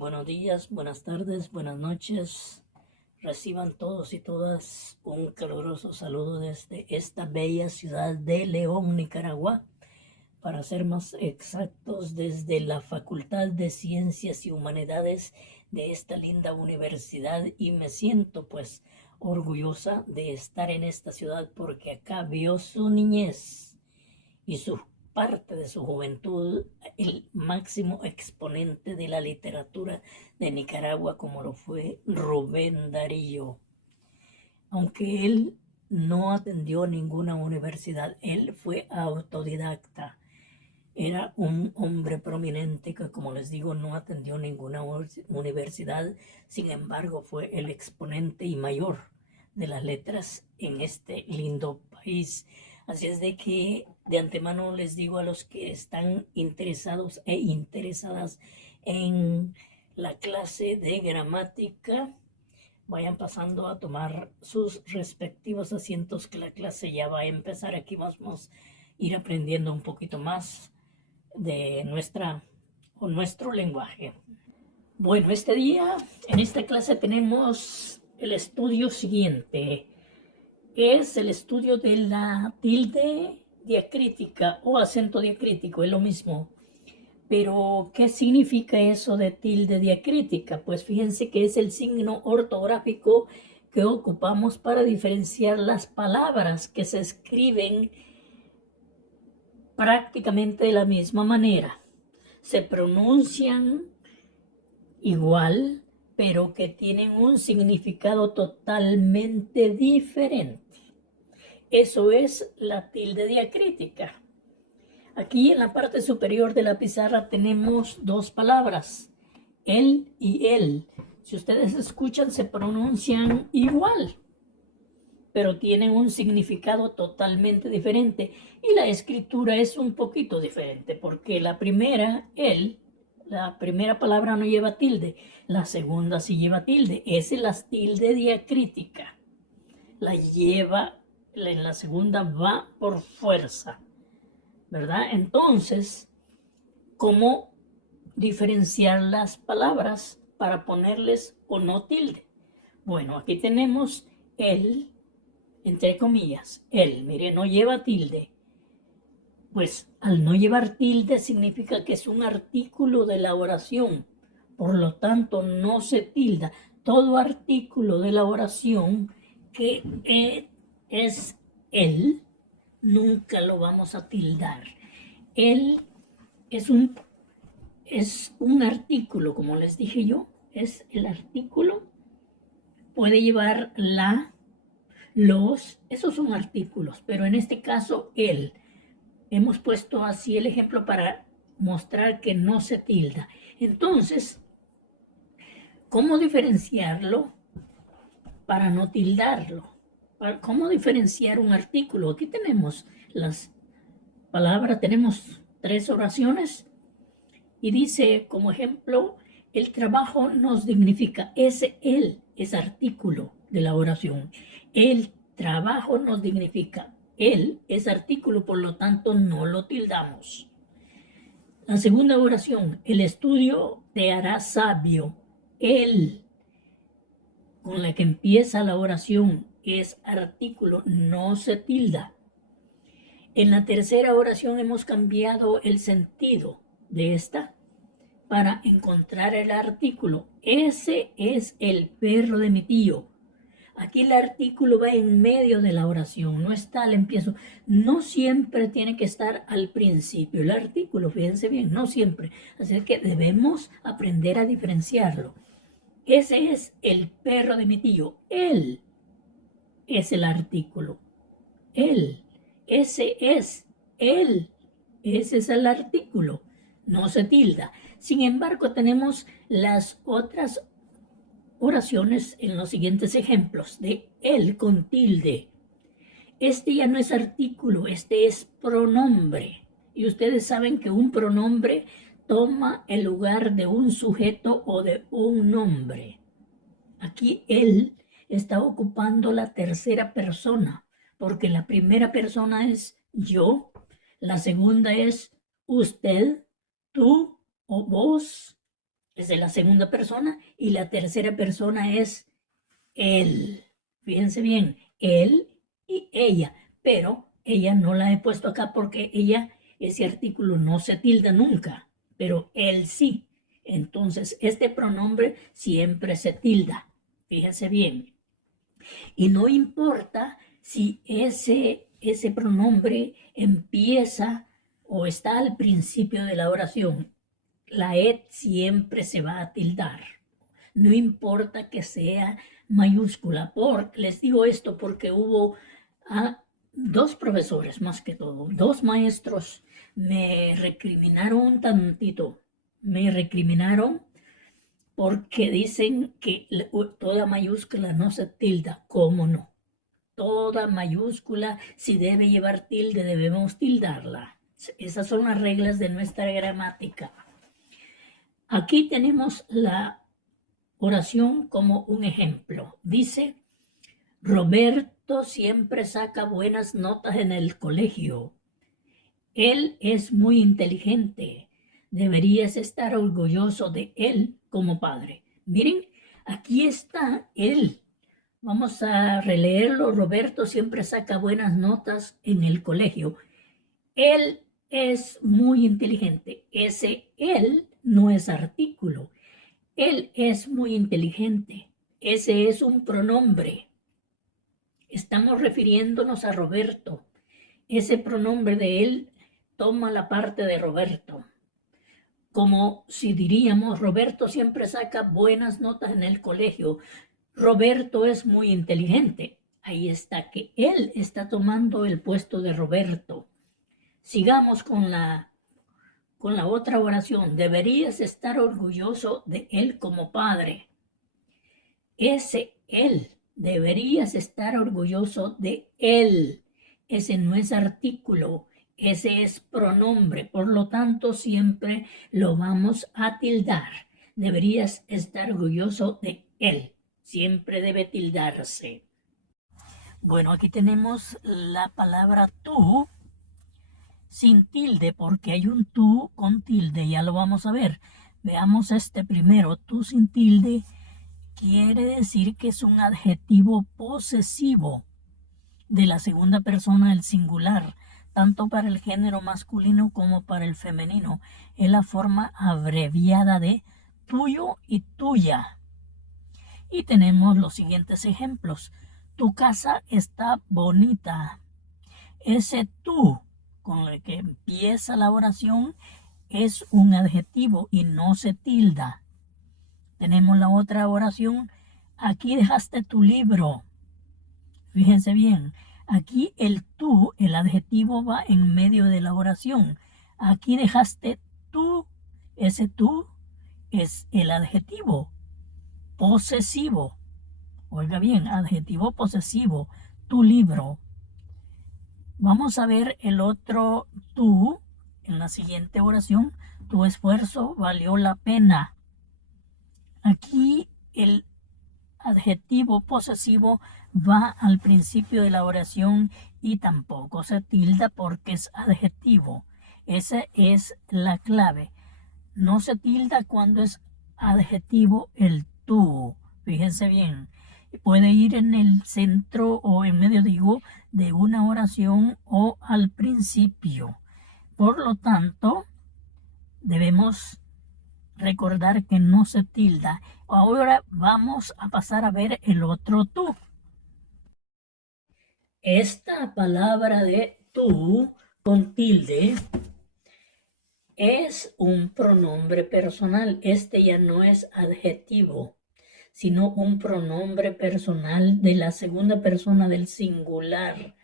Buenos días, buenas tardes, buenas noches. Reciban todos y todas un caluroso saludo desde esta bella ciudad de León, Nicaragua. Para ser más exactos, desde la Facultad de Ciencias y Humanidades de esta linda universidad. Y me siento pues orgullosa de estar en esta ciudad porque acá vio su niñez y su parte de su juventud el máximo exponente de la literatura de Nicaragua, como lo fue Rubén Darío. Aunque él no atendió ninguna universidad, él fue autodidacta. Era un hombre prominente que, como les digo, no atendió ninguna universidad. Sin embargo, fue el exponente y mayor de las letras en este lindo país. Así es de que de antemano les digo a los que están interesados e interesadas en la clase de gramática, vayan pasando a tomar sus respectivos asientos, que la clase ya va a empezar. Aquí vamos a ir aprendiendo un poquito más de nuestro lenguaje. Bueno, este día en esta clase tenemos el estudio siguiente. Es el estudio de la tilde diacrítica o acento diacrítico, es lo mismo. Pero, ¿qué significa eso de tilde diacrítica? Pues fíjense que es el signo ortográfico que ocupamos para diferenciar las palabras que se escriben prácticamente de la misma manera. Se pronuncian igual, pero que tienen un significado totalmente diferente. Eso es la tilde diacrítica. Aquí en la parte superior de la pizarra tenemos dos palabras, él y él. Si ustedes escuchan, se pronuncian igual, pero tienen un significado totalmente diferente. Y la escritura es un poquito diferente, porque la primera, él, la primera palabra no lleva tilde, la segunda sí lleva tilde. Esa es la tilde diacrítica. La lleva, en la segunda va por fuerza, ¿verdad? Entonces, ¿cómo diferenciar las palabras para ponerles o no tilde? Bueno, aquí tenemos él, entre comillas, él, mire, no lleva tilde. Pues al no llevar tilde significa que es un artículo de la oración, por lo tanto no se tilda. Todo artículo de la oración que es él, nunca lo vamos a tildar. Él es un artículo, como les dije yo, es el artículo, puede llevar la, los, esos son artículos, pero en este caso él. Hemos puesto así el ejemplo para mostrar que no se tilda. Entonces, ¿cómo diferenciarlo para no tildarlo? ¿Cómo diferenciar un artículo? Aquí tenemos las palabras, tenemos 3 oraciones y dice como ejemplo, el trabajo nos dignifica. Ese él es artículo de la oración. El trabajo nos dignifica. Él es artículo, por lo tanto no lo tildamos. La segunda oración, el estudio te hará sabio. Él, con la que empieza la oración, es artículo, no se tilda. En la tercera oración hemos cambiado el sentido de esta para encontrar el artículo. Ese es el perro de mi tío. Aquí el artículo va en medio de la oración, no está al empiezo. No siempre tiene que estar al principio el artículo, fíjense bien, no siempre. Así que debemos aprender a diferenciarlo. Ese es el perro de mi tío. Él es el artículo. Él. Ese es él. Ese es el artículo. No se tilda. Sin embargo, tenemos las otras oraciones en los siguientes ejemplos de él con tilde. Este ya no es artículo, este es pronombre. Y ustedes saben que un pronombre toma el lugar de un sujeto o de un nombre. Aquí él está ocupando la tercera persona, porque la primera persona es yo, la segunda es usted, tú o vos, es de la segunda persona y la tercera persona es él. Fíjense bien, él y ella, pero ella no la he puesto acá porque ella, ese artículo no se tilda nunca, pero él sí. Entonces, este pronombre siempre se tilda. Fíjense bien. Y no importa si ese pronombre empieza o está al principio de la oración. La et siempre se va a tildar. No importa que sea mayúscula. Les digo esto porque hubo dos profesores, más que todo, dos maestros me recriminaron un tantito. Me recriminaron porque dicen que toda mayúscula no se tilda. ¿Cómo no? Toda mayúscula, si debe llevar tilde, debemos tildarla. Esas son las reglas de nuestra gramática. Aquí tenemos la oración como un ejemplo. Dice, Roberto siempre saca buenas notas en el colegio. Él es muy inteligente. Deberías estar orgulloso de él como padre. Miren, aquí está él. Vamos a releerlo. Roberto siempre saca buenas notas en el colegio. Él es muy inteligente. Ese él no es artículo. Él es muy inteligente. Ese es un pronombre. Estamos refiriéndonos a Roberto. Ese pronombre de él toma la parte de Roberto. Como si diríamos, Roberto siempre saca buenas notas en el colegio. Roberto es muy inteligente. Ahí está que él está tomando el puesto de Roberto. Sigamos con la otra oración. Deberías estar orgulloso de él como padre. Ese él. Deberías estar orgulloso de él. Ese no es artículo, ese es pronombre. Por lo tanto, siempre lo vamos a tildar. Deberías estar orgulloso de él. Siempre debe tildarse. Bueno, aquí tenemos la palabra tú sin tilde porque hay un tú con tilde. Ya lo vamos a ver. Veamos este primero. Tú sin tilde quiere decir que es un adjetivo posesivo de la segunda persona del singular, tanto para el género masculino como para el femenino. Es la forma abreviada de tuyo y tuya. Y tenemos los siguientes ejemplos. Tu casa está bonita. Ese tú con el que empieza la oración es un adjetivo y no se tilda. Tenemos la otra oración. Aquí dejaste tu libro. Fíjense bien. Aquí el tú, el adjetivo va en medio de la oración. Aquí dejaste tú. Ese tú es el adjetivo posesivo. Oiga bien, adjetivo posesivo. Tu libro. Vamos a ver el otro tú en la siguiente oración. Tu esfuerzo valió la pena. Aquí el adjetivo posesivo va al principio de la oración y tampoco se tilda porque es adjetivo. Esa es la clave. No se tilda cuando es adjetivo el tú. Fíjense bien. Puede ir en el centro o en medio, digo, de una oración o al principio. Por lo tanto, debemos recordar que no se tilda. Ahora vamos a pasar a ver el otro tú. Esta palabra de tú con tilde es un pronombre personal. Este ya no es adjetivo, sino un pronombre personal de la segunda persona del singular.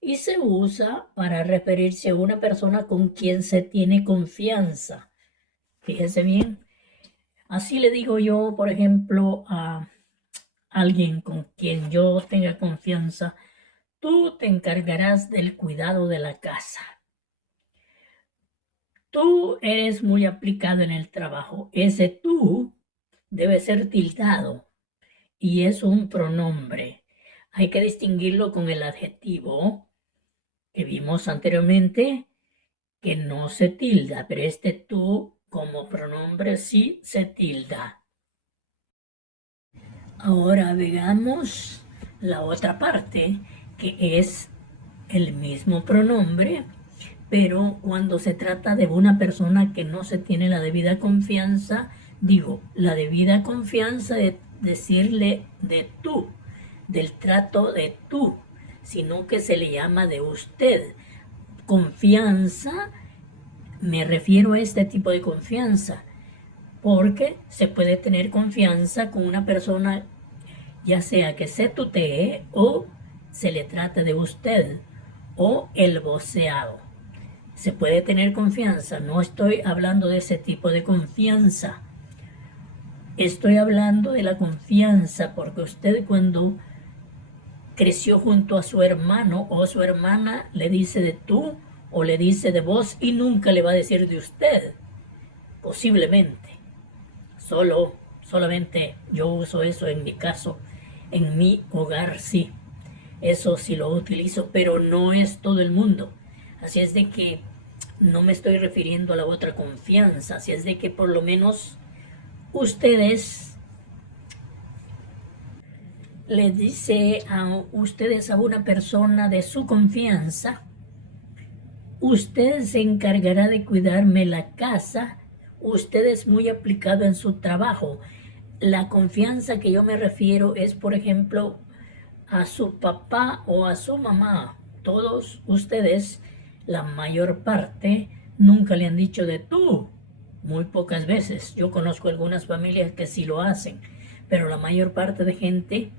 Y se usa para referirse a una persona con quien se tiene confianza. Fíjese bien. Así le digo yo, por ejemplo, a alguien con quien yo tenga confianza, tú te encargarás del cuidado de la casa. Tú eres muy aplicado en el trabajo. Ese tú debe ser tildado y es un pronombre. Hay que distinguirlo con el adjetivo que vimos anteriormente, que no se tilda, pero este tú como pronombre sí se tilda. Ahora veamos la otra parte, que es el mismo pronombre, pero cuando se trata de una persona que no se tiene la debida confianza, digo, la debida confianza de decirle de tú, del trato de tú, sino que se le llama de usted. Confianza, me refiero a este tipo de confianza, porque se puede tener confianza con una persona, ya sea que se tutee o se le trate de usted, o el voceado. Se puede tener confianza, no estoy hablando de ese tipo de confianza. Estoy hablando de la confianza porque usted cuando creció junto a su hermano o su hermana le dice de tú o le dice de vos y nunca le va a decir de usted. Posiblemente. Solamente yo uso eso en mi caso. En mi hogar sí. Eso sí lo utilizo, pero no es todo el mundo. Así es de que no me estoy refiriendo a la otra confianza. Así es de que por lo menos ustedes le dice a ustedes a una persona de su confianza, usted se encargará de cuidarme la casa, usted es muy aplicado en su trabajo. La confianza que yo me refiero es, por ejemplo, a su papá o a su mamá. Todos ustedes, la mayor parte, nunca le han dicho de tú. Muy pocas veces. Yo conozco algunas familias que sí lo hacen, pero la mayor parte de gente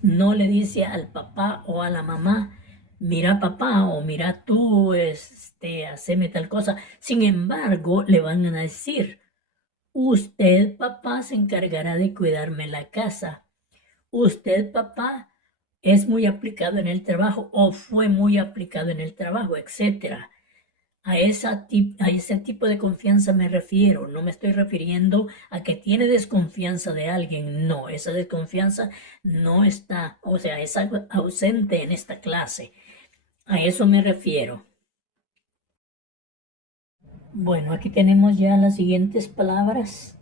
no le dice al papá o a la mamá, mira papá o mira tú, haceme tal cosa. Sin embargo, le van a decir, usted papá se encargará de cuidarme la casa. Usted papá es muy aplicado en el trabajo o fue muy aplicado en el trabajo, etcétera. A ese tipo de confianza me refiero. No me estoy refiriendo a que tiene desconfianza de alguien. No, esa desconfianza no está, o sea, es algo ausente en esta clase. A eso me refiero. Bueno, aquí tenemos ya las siguientes palabras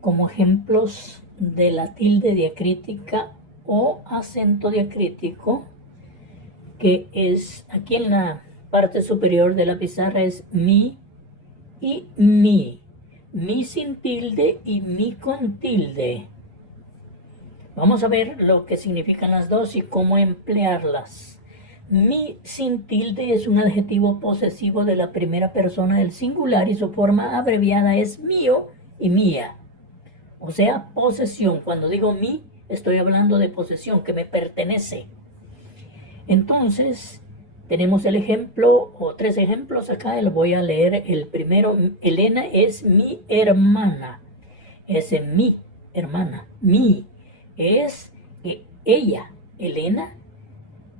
como ejemplos de la tilde diacrítica o acento diacrítico, que es aquí en la parte superior de la pizarra es mi y mi. Mi sin tilde y mi con tilde. Vamos a ver lo que significan las dos y cómo emplearlas. Mi sin tilde es un adjetivo posesivo de la primera persona del singular y su forma abreviada es mío y mía. O sea, posesión. Cuando digo mi, estoy hablando de posesión, que me pertenece. Entonces, tenemos el ejemplo o tres ejemplos acá. Les voy a leer el primero. Elena es mi hermana. Es mi hermana. Mi es que ella, Elena,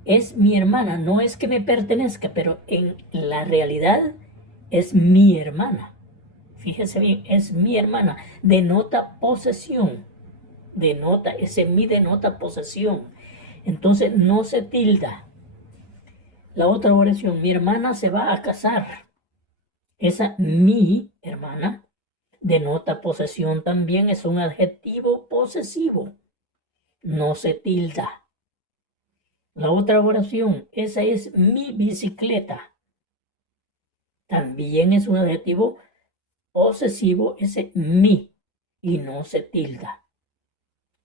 es mi hermana. No es que me pertenezca, pero en la realidad es mi hermana. Fíjese bien, es mi hermana. Denota posesión. Ese mi denota posesión. Entonces no se tilda. La otra oración, mi hermana se va a casar. Esa mi hermana denota posesión también, es un adjetivo posesivo. No se tilda. La otra oración, esa es mi bicicleta. También es un adjetivo posesivo, ese mi, y no se tilda.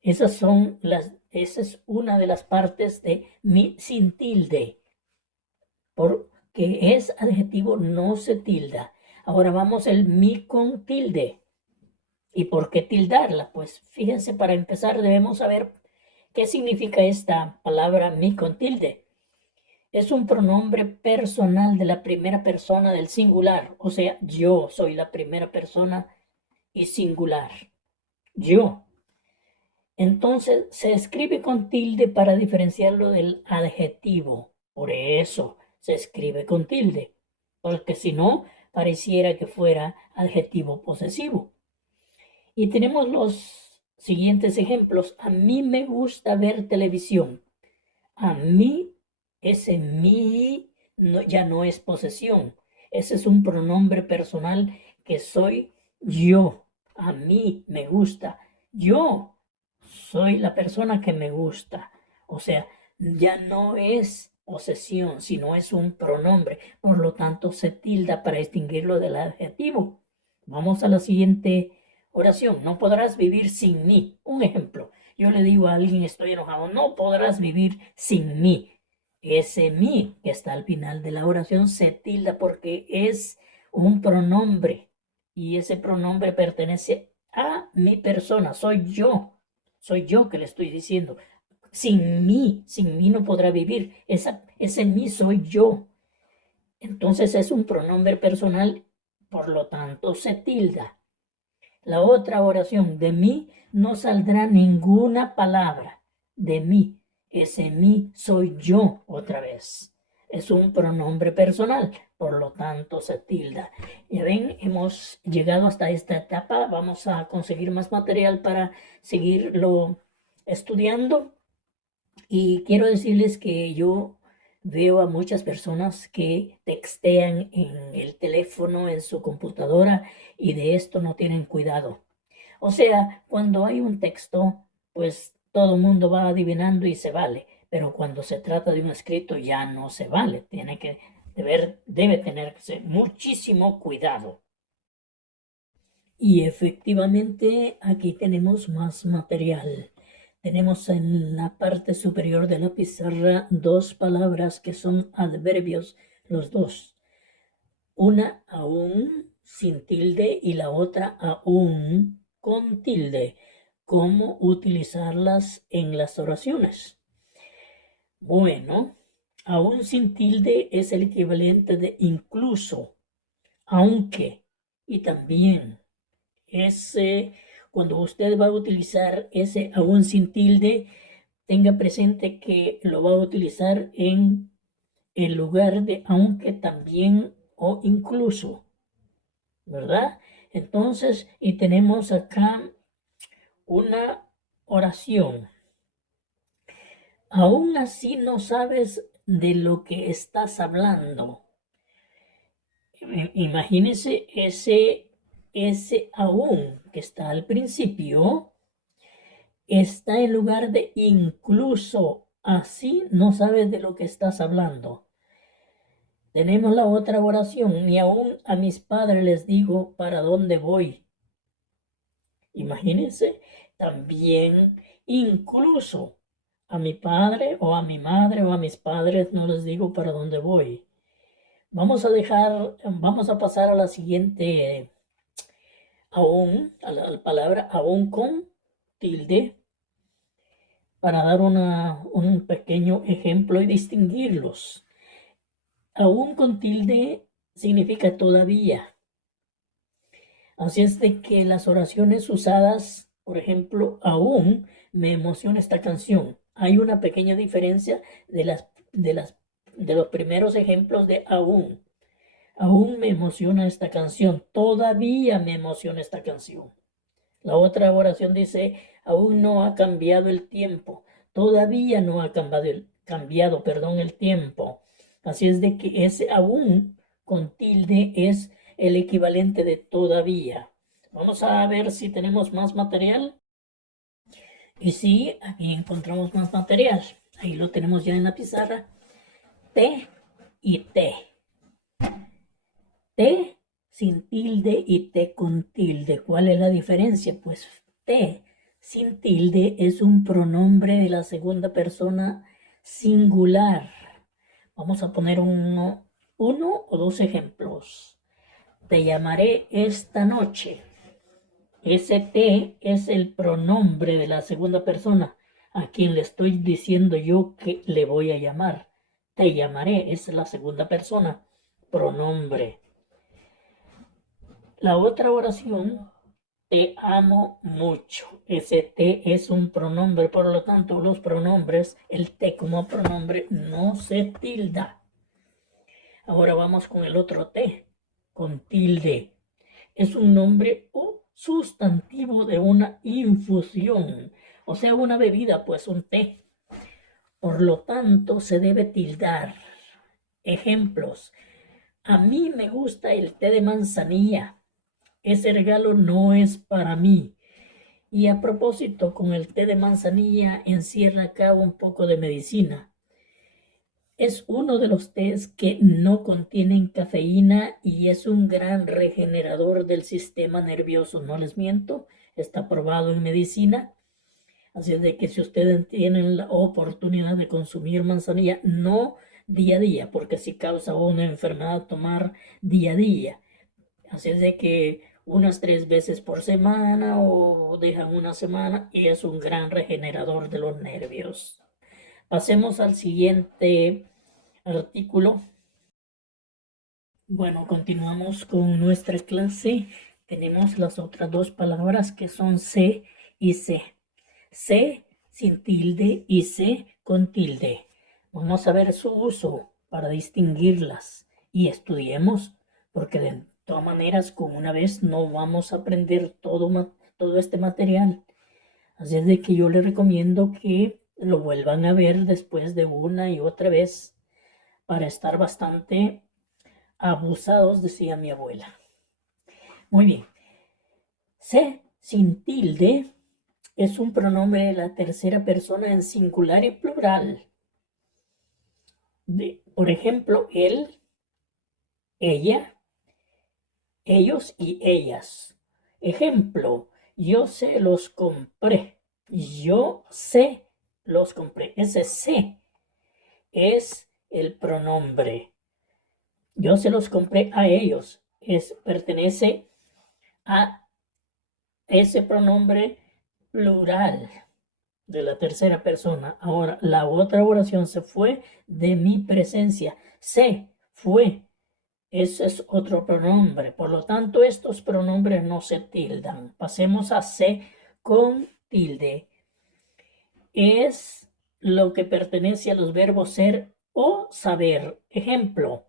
Esa es una de las partes de mi sin tilde. Porque es adjetivo, no se tilda. Ahora vamos el mi con tilde. ¿Y por qué tildarla? Pues fíjense, para empezar debemos saber qué significa esta palabra mi con tilde. Es un pronombre personal de la primera persona del singular. O sea, yo soy la primera persona y singular. Yo. Entonces se escribe con tilde para diferenciarlo del adjetivo. Por eso se escribe con tilde, porque si no, pareciera que fuera adjetivo posesivo. Y tenemos los siguientes ejemplos. A mí me gusta ver televisión. A mí, ese mí ya no es posesión. Ese es un pronombre personal que soy yo, a mí me gusta, yo soy la persona que me gusta. O sea, ya no es posesión, sino es un pronombre. Por lo tanto, se tilda para distinguirlo del adjetivo. Vamos a la siguiente oración. No podrás vivir sin mí. Un ejemplo. Yo le digo a alguien, estoy enojado, no podrás vivir sin mí. Ese mí que está al final de la oración se tilda porque es un pronombre y ese pronombre pertenece a mi persona, soy yo que le estoy diciendo. Sin mí no podrá vivir, ese mí soy yo. Entonces es un pronombre personal, por lo tanto se tilda. La otra oración, de mí no saldrá ninguna palabra, de mí, ese mí soy yo otra vez. Es un pronombre personal, por lo tanto se tilda. Ya ven, hemos llegado hasta esta etapa, vamos a conseguir más material para seguirlo estudiando. Y quiero decirles que yo veo a muchas personas que textean en el teléfono, en su computadora, y de esto no tienen cuidado. O sea, cuando hay un texto, pues todo el mundo va adivinando y se vale. Pero cuando se trata de un escrito ya no se vale. Debe tenerse muchísimo cuidado. Y efectivamente aquí tenemos más material. Tenemos en la parte superior de la pizarra dos palabras que son adverbios, los dos. Una aún sin tilde y la otra aún con tilde. ¿Cómo utilizarlas en las oraciones? Bueno, aún sin tilde es el equivalente de incluso, aunque y también. Cuando usted va a utilizar ese aún sin tilde, tenga presente que lo va a utilizar en el lugar de aunque también o incluso, ¿verdad? Entonces, y tenemos acá una oración. Aún así no sabes de lo que estás hablando. Imagínese ese aún que está al principio. Está en lugar de incluso, así no sabes de lo que estás hablando. Tenemos la otra oración, ni aún a mis padres les digo para dónde voy. Imagínense, también incluso a mi padre o a mi madre o a mis padres no les digo para dónde voy. Vamos a pasar a la siguiente, aún, a la palabra aún con tilde, para dar un pequeño ejemplo y distinguirlos. Aún con tilde significa todavía. Así es de que las oraciones usadas, por ejemplo, aún me emociona esta canción. Hay una pequeña diferencia de los primeros ejemplos de aún. Aún me emociona esta canción. Todavía me emociona esta canción. La otra oración dice, aún no ha cambiado el tiempo. Todavía no ha cambiado el tiempo. Así es de que ese aún con tilde es el equivalente de todavía. Vamos a ver si tenemos más material. Y sí, aquí encontramos más material. Ahí lo tenemos ya en la pizarra. T y T. T sin tilde y T con tilde. ¿Cuál es la diferencia? Pues T sin tilde es un pronombre de la segunda persona singular. Vamos a poner uno o dos ejemplos. Te llamaré esta noche. Ese te es el pronombre de la segunda persona a quien le estoy diciendo yo que le voy a llamar. Te llamaré es la segunda persona, pronombre. La otra oración, te amo mucho. Ese te es un pronombre, por lo tanto los pronombres, el te como pronombre no se tilda. Ahora vamos con el otro te, con tilde. Es un nombre o sustantivo de una infusión, o sea, una bebida, pues un té. Por lo tanto, se debe tildar. Ejemplos. A mí me gusta el té de manzanilla. ese regalo no es para mí. Y a propósito, con el té de manzanilla encierra acá un poco de medicina. Es uno de los tés que no contienen cafeína y es un gran regenerador del sistema nervioso. No les miento, está probado en medicina. Así es de que si ustedes tienen la oportunidad de consumir manzanilla, no día a día, porque si causa una enfermedad tomar día a día. Así es de que unas 3 veces por semana o dejan una semana y es un gran regenerador de los nervios. Pasemos al siguiente artículo. Bueno, continuamos con nuestra clase. Tenemos las otras dos palabras que son C y C. C sin tilde y C con tilde. Vamos a ver su uso para distinguirlas y estudiemos, porque de todas maneras con una vez no vamos a aprender todo este material. Así es de que yo les recomiendo que lo vuelvan a ver después de una y otra vez para estar bastante abusados, decía mi abuela. Muy bien. C sin tilde es un pronombre de la tercera persona en singular y plural. Por ejemplo, él, ella, ellos y ellas. Ejemplo, yo se los compré. Yo se los compré. Ese se es el pronombre. Yo se los compré a ellos. Pertenece a ese pronombre plural de la tercera persona. Ahora, la otra oración se fue de mi presencia. Se fue. Ese es otro pronombre. Por lo tanto, estos pronombres no se tildan. Pasemos a se con tilde. Es lo que pertenece a los verbos ser o saber. Ejemplo,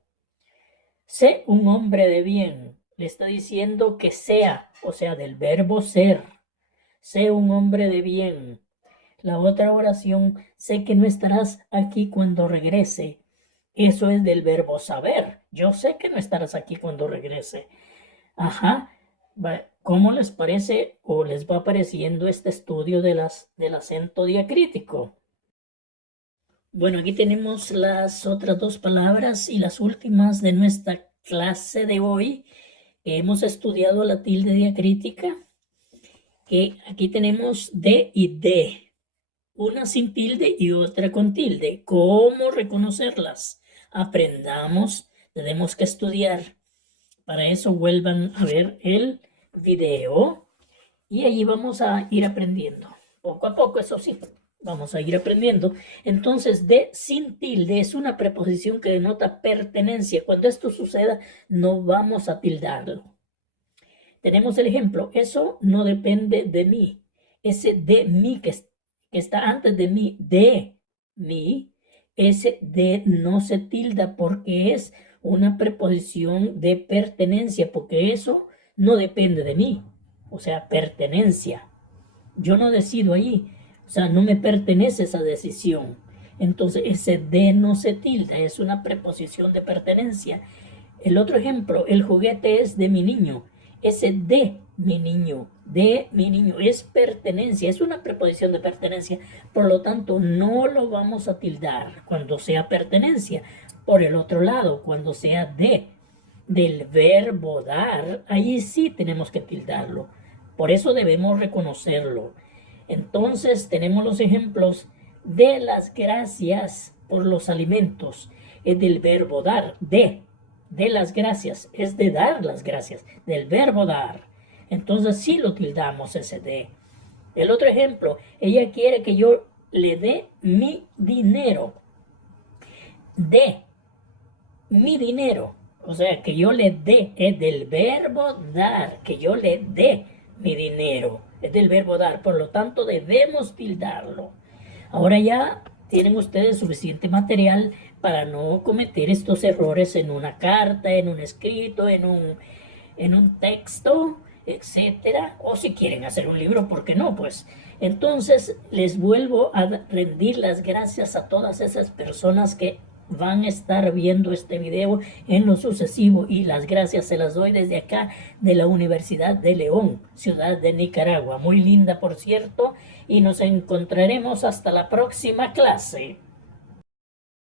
sé un hombre de bien. Le está diciendo que sea, o sea, del verbo ser. Sé un hombre de bien. La otra oración, sé que no estarás aquí cuando regrese. Eso es del verbo saber. Yo sé que no estarás aquí cuando regrese. Ajá. ¿Cómo les parece o les va pareciendo este estudio del acento diacrítico? Bueno, aquí tenemos las otras dos palabras y las últimas de nuestra clase de hoy. Hemos estudiado la tilde diacrítica, que aquí tenemos de y de. Una sin tilde y otra con tilde. ¿Cómo reconocerlas? Aprendamos, tenemos que estudiar. Para eso vuelvan a ver el video y allí vamos a ir aprendiendo. Poco a poco, eso sí, vamos a ir aprendiendo. Entonces, de sin tilde es una preposición que denota pertenencia. Cuando esto suceda, no vamos a tildarlo. Tenemos el ejemplo, eso no depende de mí. Ese de mí que está antes de mí, ese de no se tilda porque es una preposición de pertenencia, porque eso no depende de mí, o sea, pertenencia. Yo no decido ahí, o sea, no me pertenece esa decisión. Entonces, ese de no se tilda, es una preposición de pertenencia. El otro ejemplo, el juguete es de mi niño. Ese de mi niño es pertenencia, es una preposición de pertenencia, por lo tanto no lo vamos a tildar cuando sea pertenencia. Por el otro lado, cuando sea del verbo dar, ahí sí tenemos que tildarlo. Por eso debemos reconocerlo. Entonces tenemos los ejemplos de las gracias por los alimentos. Es del verbo dar, de las gracias, es de dar las gracias, del verbo dar. Entonces sí lo tildamos ese de. El otro ejemplo, ella quiere que yo le dé mi dinero. De mi dinero. O sea, que yo le dé, es del verbo dar, que yo le dé mi dinero. Es del verbo dar, por lo tanto debemos tildarlo. Ahora ya tienen ustedes suficiente material para no cometer estos errores en una carta, en un escrito, en un texto, etcétera. O si quieren hacer un libro, ¿por qué no? Pues entonces les vuelvo a rendir las gracias a todas esas personas que van a estar viendo este video en lo sucesivo, y las gracias se las doy desde acá de la Universidad de León, ciudad de Nicaragua, muy linda por cierto, y nos encontraremos hasta la próxima clase.